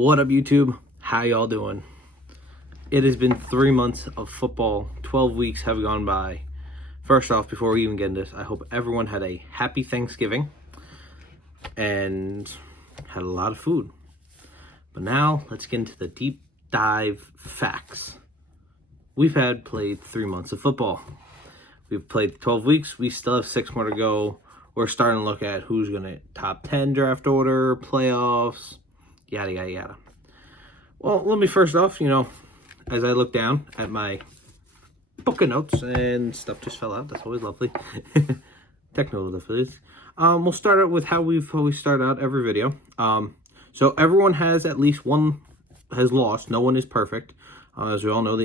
What up, YouTube? How y'all doing? It has been 3 months of football. 12 weeks have gone by. First off, before we even get into this, I hope everyone had a happy Thanksgiving and had a lot of food. But now, let's get into the deep dive facts. We've played 3 months of football. We've played 12 weeks. We still have 6 more to go. We're starting to look at who's going to top 10 draft order, playoffs, yada, yada, yada. Well, let me first off, as I look down at my book of notes and stuff just fell out. That's always lovely. Technical difficulties. We'll start out with how we start out every video. So everyone has at least one has lost. No one is perfect. As we all know,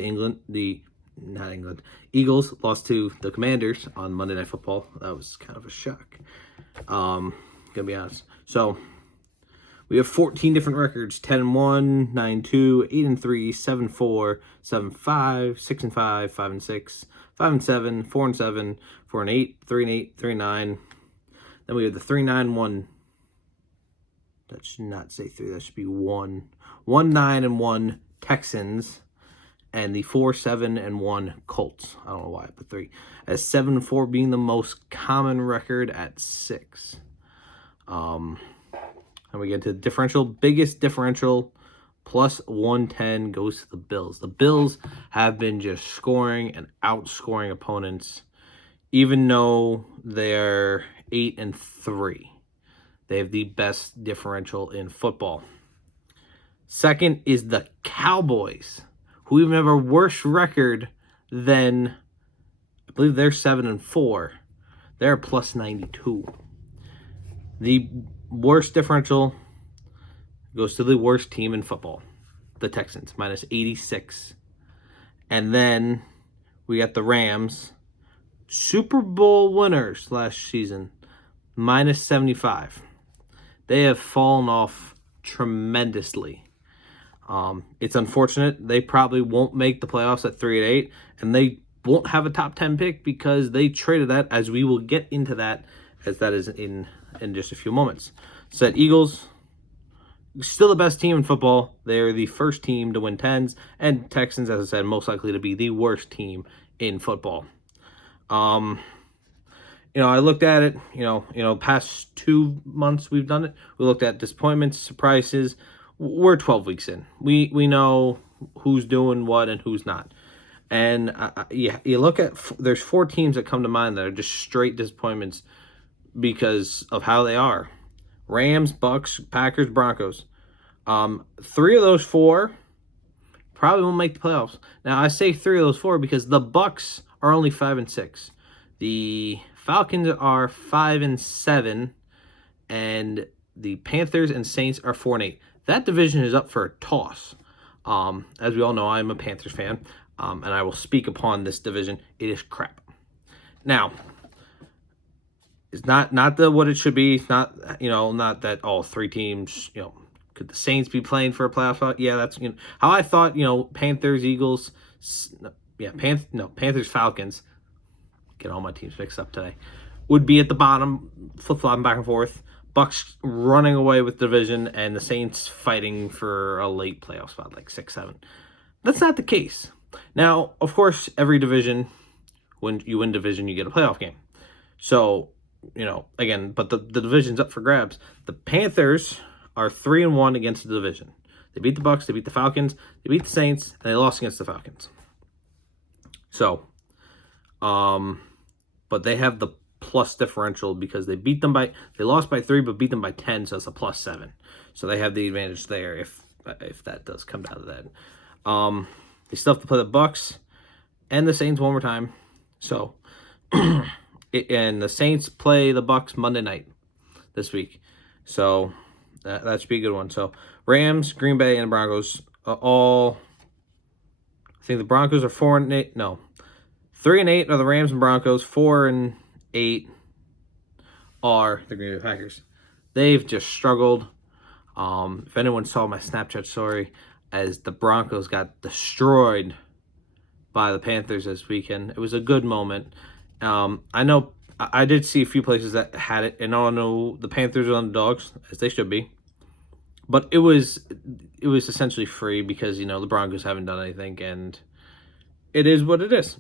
Eagles lost to the Commanders on Monday Night Football. That was kind of a shock. Gonna be honest. So we have 14 different records: 10-1, 9-2, 8-3, 7-4, 7-5, 6-5, 5-6, 5-7, 4-7, 4-8, 3-8, 3-9. Then we have the 3-9-1. That should not say 3. That should be 1. 1-9-1 Texans. And the 4-7-1 Colts. I don't know why I put 3. As 7-4 being the most common record at 6. And we get to the differential. Biggest differential, plus 110, goes to the Bills. The Bills have been just scoring and outscoring opponents, even though they're 8-3. They have the best differential in football. Second is the Cowboys, who even have a worse record than, I believe they're 7-4. They're plus 92. The worst differential goes to the worst team in football, the Texans, minus 86. And then we got the Rams, Super Bowl winners last season, minus 75. They have fallen off tremendously. It's unfortunate. They probably won't make the playoffs at 3-8, and they won't have a top 10 pick because they traded that, as we will get into that, as that is in just a few moments. So Eagles, still the best team in football. They're the first team to win 10s, and Texans, as I said, most likely to be the worst team in football. I looked at it, past 2 months we've done it. We looked at disappointments, surprises. We're 12 weeks in. We know who's doing what and who's not. And you look at, there's 4 teams that come to mind that are just straight disappointments because of how they are. Rams, Bucks, Packers, Broncos. 3 of those 4 probably won't make the playoffs. Now, I say 3 of those 4 because the Bucks are only 5-6. The Falcons are 5-7, and the Panthers and Saints are 4-8. That division is up for a toss. As we all know, I'm a Panthers fan, and I will speak upon this division. It is crap. Now, it's not what it should be. It's not not that all 3 teams. Could the Saints be playing for a playoff spot? Yeah, that's how I thought. Panthers, Eagles. Panthers, Falcons. Get all my teams mixed up today. Would be at the bottom, flip-flopping back and forth. Bucks running away with division, and the Saints fighting for a late playoff spot, like 6-7. That's not the case. Now, of course, every division, when you win division, you get a playoff game. So, again, but the division's up for grabs. The Panthers are 3-1 against the division. They beat the Bucks, they beat the Falcons, they beat the Saints, and they lost against the Falcons. So, but they have the plus differential because they lost by 3 but beat them by 10, so it's a plus 7. So they have the advantage there if that does come down to that. They still have to play the Bucks and the Saints one more time. So and the Saints play the Bucks Monday night this week. So that should be a good one. So Rams, Green Bay, and Broncos all, I think the Broncos are 4-8. No. 3-8 are the Rams and Broncos. 4-8 are the Green Bay Packers. They've just struggled. If anyone saw my Snapchat story, as the Broncos got destroyed by the Panthers this weekend, it was a good moment. I know I did see a few places that had it, and I know the Panthers are underdogs, as they should be. But it was essentially free because, you know, the Broncos haven't done anything, and it is what it is.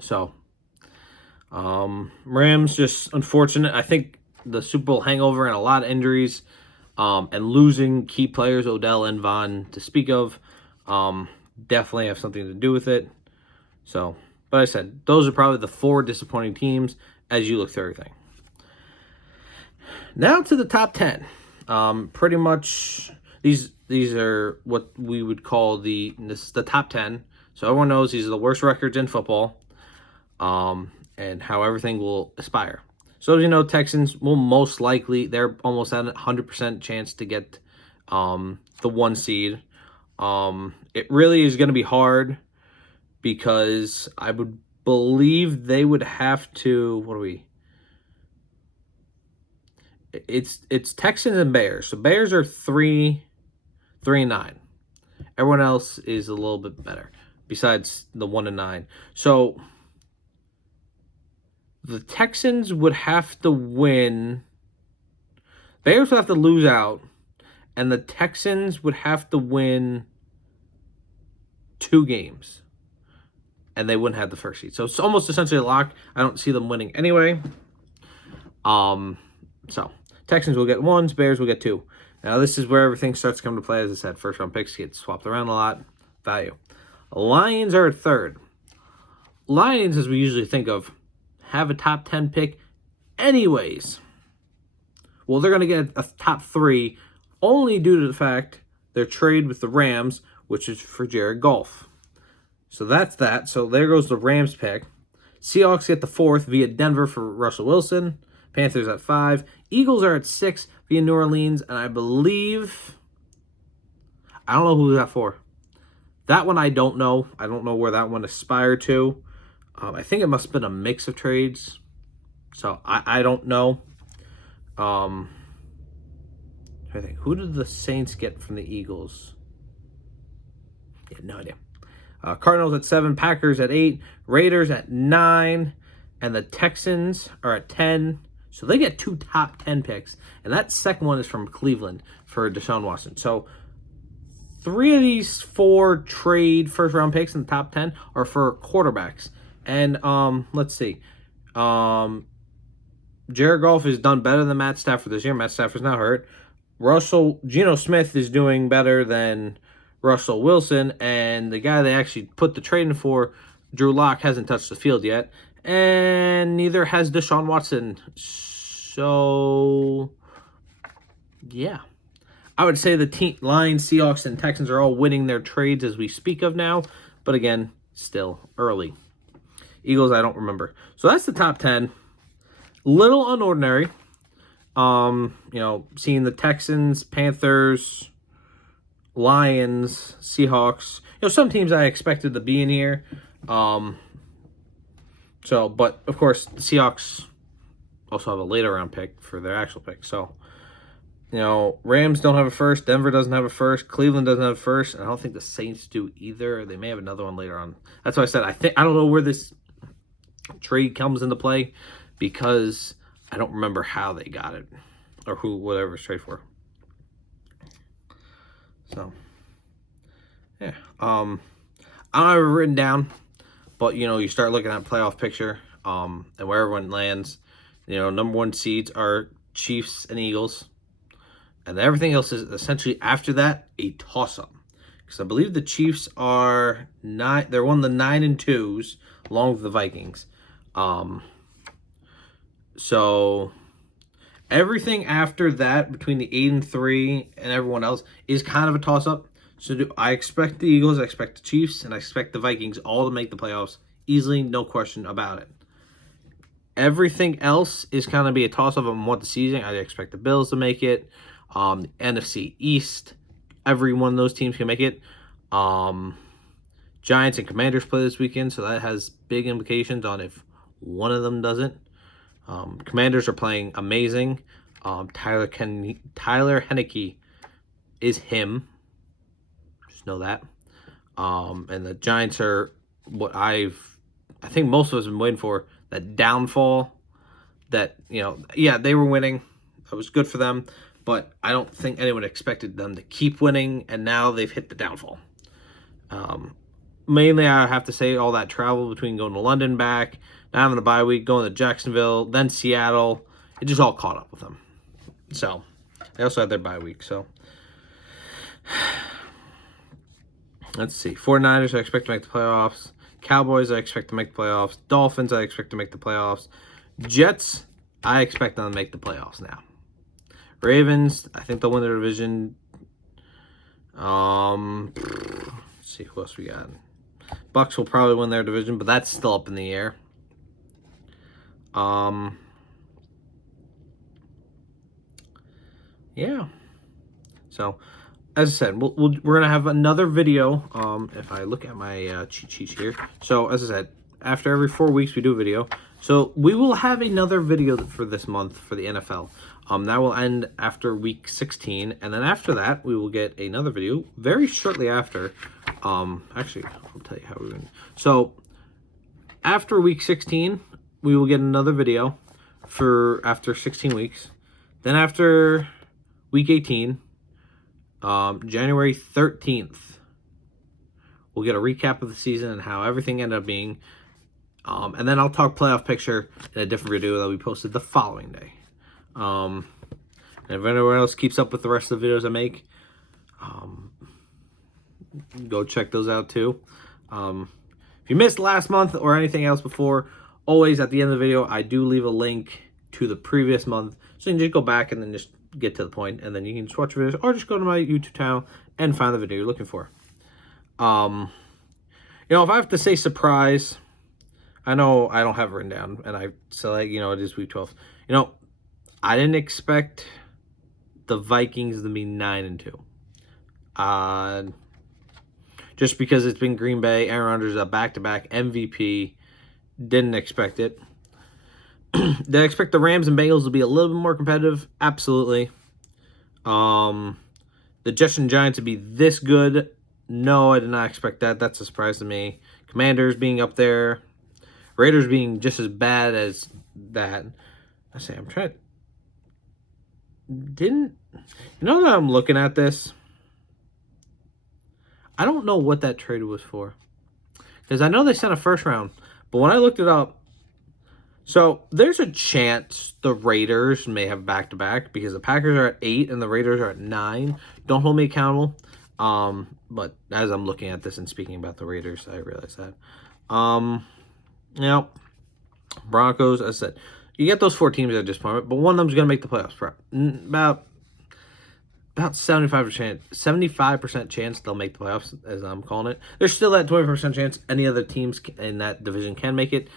So, Rams, just unfortunate. I think the Super Bowl hangover and a lot of injuries, and losing key players, Odell and Vaughn, to speak of, definitely have something to do with it. So, but I said, those are probably the 4 disappointing teams as you look through everything. Now to the top 10. Pretty much these are what we would call this is the top 10. So everyone knows these are the worst records in football, and how everything will aspire. So as you know, Texans will most likely, they're almost at a 100% chance to get the 1 seed. It really is going to be hard because I would believe they would have to, it's Texans and Bears. So Bears are 3-9. Everyone else is a little bit better besides the 1-9. So the Texans would have to win. Bears would have to lose out, and the Texans would have to win 2 games, and they wouldn't have the 1st seed. So it's almost essentially a lock. I don't see them winning anyway. So Texans will get 1, Bears will get 2. Now this is where everything starts to come to play. As I said, first round picks get swapped around a lot. Value. Lions are at 3rd. Lions, as we usually think of, have a top 10 pick anyways. Well, they're going to get a top 3 only due to the fact their trade with the Rams, which is for Jared Goff. So that's that. So there goes the Rams pick. Seahawks get the 4th via Denver for Russell Wilson. Panthers at 5. Eagles are at 6 via New Orleans. And I believe, I don't know who's at 4. That one I don't know. I don't know where that one aspired to. I think it must have been a mix of trades. So I don't know. I think, who did the Saints get from the Eagles? Yeah, no idea. Cardinals at 7, Packers at 8, Raiders at 9, and the Texans are at 10. So they get 2 top 10 picks, and that second one is from Cleveland for Deshaun Watson. So 3 of these 4 trade first-round picks in the top 10 are for quarterbacks. And let's see. Jared Goff has done better than Matt Stafford this year. Matt Stafford's not hurt. Geno Smith is doing better than Russell Wilson, and the guy they actually put the trade in for, Drew Lock, hasn't touched the field yet, and neither has Deshaun Watson. So, yeah. I would say the Lions, Seahawks, and Texans are all winning their trades as we speak of now, but again, still early. Eagles, I don't remember. So that's the top 10. Little unordinary. Seeing the Texans, Panthers, Lions, Seahawks. Some teams I expected to be in here. But of course, the Seahawks also have a later round pick for their actual pick. So, Rams don't have a 1st. Denver doesn't have a 1st. Cleveland doesn't have a 1st. And I don't think the Saints do either. They may have another one later on. That's why I said I don't know where this trade comes into play because I don't remember how they got it or whatever it's trade for. So, yeah. I don't have it written down, but, you start looking at playoff picture and where everyone lands. Number 1 seeds are Chiefs and Eagles. And everything else is essentially, after that, a toss-up. Because I believe the Chiefs are they're one of the 9-2s, along with the Vikings. So everything after that, between the 8-3 and everyone else, is kind of a toss-up. So I expect the Eagles, I expect the Chiefs, and I expect the Vikings all to make the playoffs easily, no question about it. Everything else is kind of be a toss-up on what the season. I expect the Bills to make it. The NFC East, every one of those teams can make it. Giants and Commanders play this weekend, so that has big implications on if one of them doesn't. Commanders are playing amazing. Tyler Henneke is him. Just know that. And the Giants are what I think most of us have been waiting for. That downfall that, they were winning. That was good for them. but I don't think anyone expected them to keep winning, and now they've hit the downfall. Mainly, I have to say all that travel between going to London, back, now having the bye week, going to Jacksonville, then Seattle, it just all caught up with them. So, they also had their bye week, so. Let's see. 49ers, I expect to make the playoffs. Cowboys, I expect to make the playoffs. Dolphins, I expect to make the playoffs. Jets, I expect them to make the playoffs now. Ravens, I think they'll win their division. Let's see who else we got. Bucks will probably win their division, but that's still up in the air. Yeah. So, as I said, we're going to have another video. If I look at my cheat sheet here. So, as I said, after every 4 weeks, we do a video. So, we will have another video for this month for the NFL. That will end after week 16. And then after that, we will get another video very shortly after. Actually, I'll tell you how we're doing. So, after week 16, we will get another video for after 16 weeks. Then after week 18, January 13th, we'll get a recap of the season and how everything ended up being. And then I'll talk playoff picture in a different video that we posted the following day. And if anyone else keeps up with the rest of the videos I make, go check those out too. If you missed last month or anything else before, always at the end of the video, I do leave a link to the previous month. So you can just go back and then just get to the point, and then you can just watch videos, or just go to my YouTube channel and find the video you're looking for. If I have to say surprise, I know I don't have it written down, and I select, it is week 12. I didn't expect the Vikings to be 9-2. Just because it's been Green Bay, Aaron Rodgers a back-to-back MVP, didn't expect it. Did I expect the Rams and Bengals to be a little bit more competitive? Absolutely. The Jets and Giants to be this good? No, I did not expect that. That's a surprise to me. Commanders being up there. Raiders being just as bad as that. I'm trying to... that I'm looking at this? I don't know what that trade was for. Because I know they sent a first round. But when I looked it up, so there's a chance the Raiders may have back-to-back because the Packers are at 8 and the Raiders are at 9. Don't hold me accountable. But as I'm looking at this and speaking about the Raiders, I realize that. Broncos, as I said, you get those 4 teams at this point, but one of them is going to make the playoffs. About 75% chance they'll make the playoffs, as I'm calling it. There's still that 20% chance any other teams in that division can make it.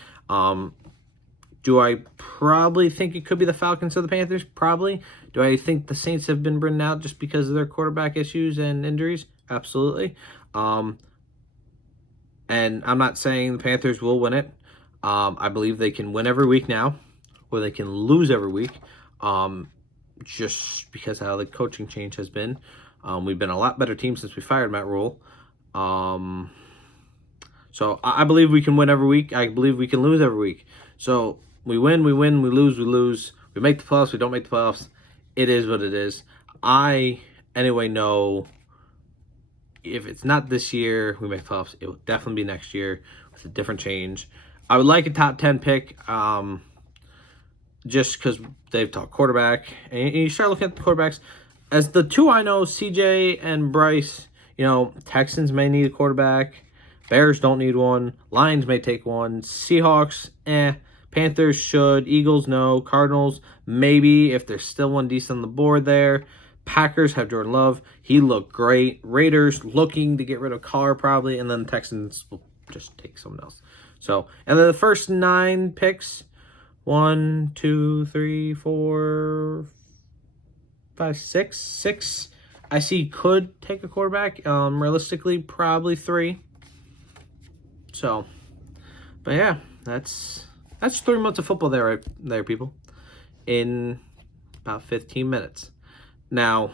Do I probably think it could be the Falcons or the Panthers? Probably. Do I think the Saints have been written out just because of their quarterback issues and injuries? Absolutely. And I'm not saying the Panthers will win it. I believe they can win every week now, or they can lose every week, just because of how the coaching change has been. We've been a lot better team since we fired Matt Rule. So I believe we can win every week. I believe we can lose every week. So we win, we lose, we lose. We make the playoffs, we don't make the playoffs. It is what it is. I, anyway, know if it's not this year, we make the playoffs. It will definitely be next year with a different change. I would like a top 10 pick, just because they've talked quarterback. And you start looking at the quarterbacks. As the two I know, CJ and Bryce, Texans may need a quarterback. Bears don't need one. Lions may take one. Seahawks, Panthers should. Eagles, no. Cardinals, maybe, if there's still one decent on the board there. Packers have Jordan Love. He looked great. Raiders looking to get rid of Carr probably. And then the Texans will just take someone else. So, and then the first 9 picks, 1, 2, 3, 4, 5, 6. I see could take a quarterback. Realistically, probably 3. So, but yeah, that's 3 months of football there, right there, people, in about 15 minutes. Now,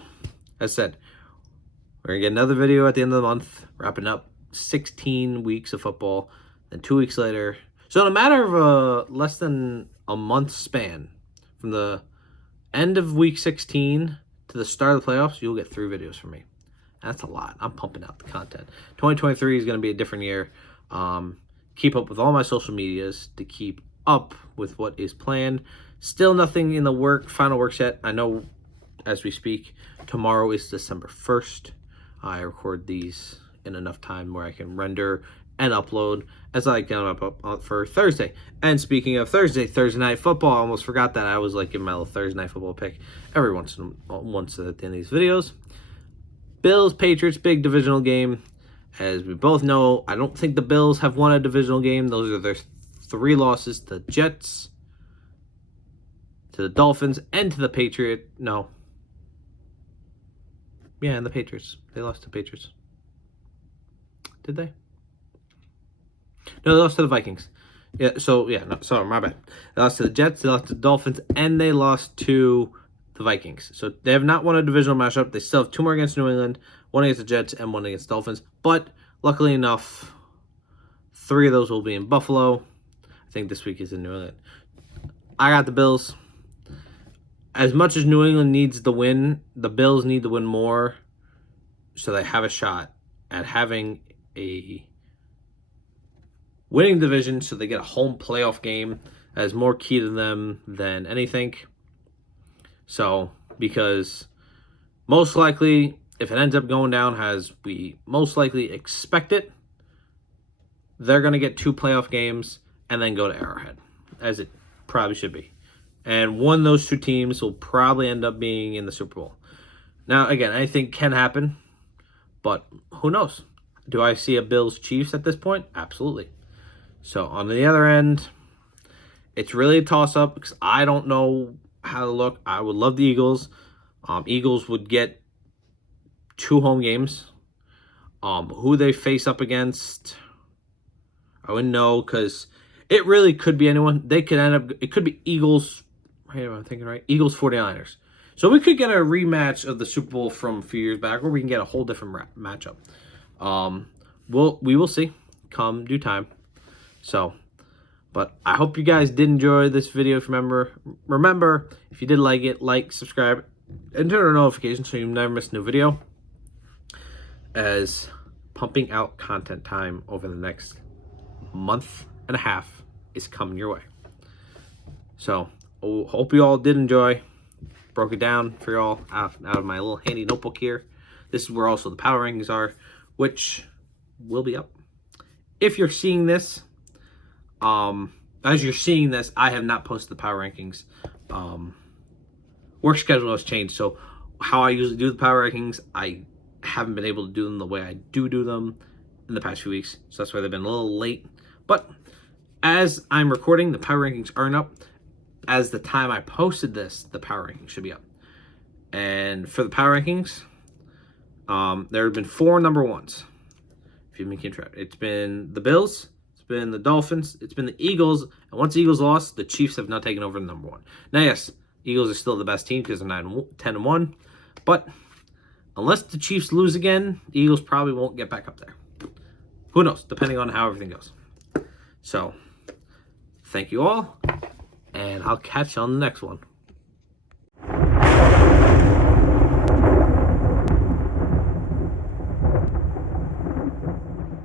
as I said, we're going to get another video at the end of the month, wrapping up 16 weeks of football, then 2 weeks later. So in a matter of less than a month span, from the end of week 16 to to the start of the playoffs, you'll get 3 videos from me. That's a lot. I'm pumping out the content. 2023 is going to be a different year. Keep up with all my social medias to keep up with what is planned. Still nothing in the final works yet. I know as we speak, tomorrow is December 1st. I record these in enough time where I can render and upload as I get up for Thursday. And speaking of Thursday night football, I almost forgot that. I was like giving my little Thursday night football pick every once at the end of these videos. Bills, Patriots, big divisional game. As we both know, I don't think the Bills have won a divisional game. Those are their 3 losses: to the Jets, to the Dolphins, and to the Patriots. No. Yeah, and the Patriots. They lost to the Patriots. Did they? No, they lost to the Vikings. Yeah, sorry, my bad. They lost to the Jets, they lost to the Dolphins, and they lost to the Vikings. So they have not won a divisional matchup. They still have 2 more against New England, 1 against the Jets, and 1 against the Dolphins. But luckily enough, 3 of those will be in Buffalo. I think this week is in New England. I got the Bills. As much as New England needs the win, the Bills need to win more so they have a shot at having a winning division, so they get a home playoff game that is more key to them than anything. So, because most likely, if it ends up going down as we most likely expect it, they're going to get 2 playoff games and then go to Arrowhead, as it probably should be. And one of those 2 teams will probably end up being in the Super Bowl. Now, again, anything can happen, but who knows? Do I see a Bills-Chiefs at this point? Absolutely. So, on the other end, it's really a toss-up because I don't know how to look. I would love the Eagles. Eagles would get 2 home games. Who they face up against, I wouldn't know because it really could be anyone. They could end up, it could be Eagles. Hey, am I thinking right? Eagles 49ers. So we could get a rematch of the Super Bowl from a few years back, or we can get a whole different matchup. We will see come due time. So, but I hope you guys did enjoy this video. If remember, if you did like it, subscribe, and turn on notifications so you never miss a new video. As pumping out content time over the next month and a half is coming your way. So, hope you all did enjoy. Broke it down for y'all out of my little handy notebook here. This is where also the power rankings are, which will be up. If you're seeing this, as you're seeing this, I have not posted the power rankings. Work schedule has changed, so how I usually do the power rankings, I haven't been able to do them the way I do them in the past few weeks. So that's why they've been a little late. But as I'm recording, the power rankings aren't up. As the time I posted this, the power rankings should be up. And for the power rankings, there have been 4 number 1s. If you've been keeping track, it's been the Bills, it's been the Dolphins, it's been the Eagles, and once the Eagles lost, the Chiefs have now taken over the number 1. Now, yes, Eagles are still the best team because they're 10-1, but unless the Chiefs lose again, the Eagles probably won't get back up there. Who knows, depending on how everything goes. So, thank you all, and I'll catch you on the next one.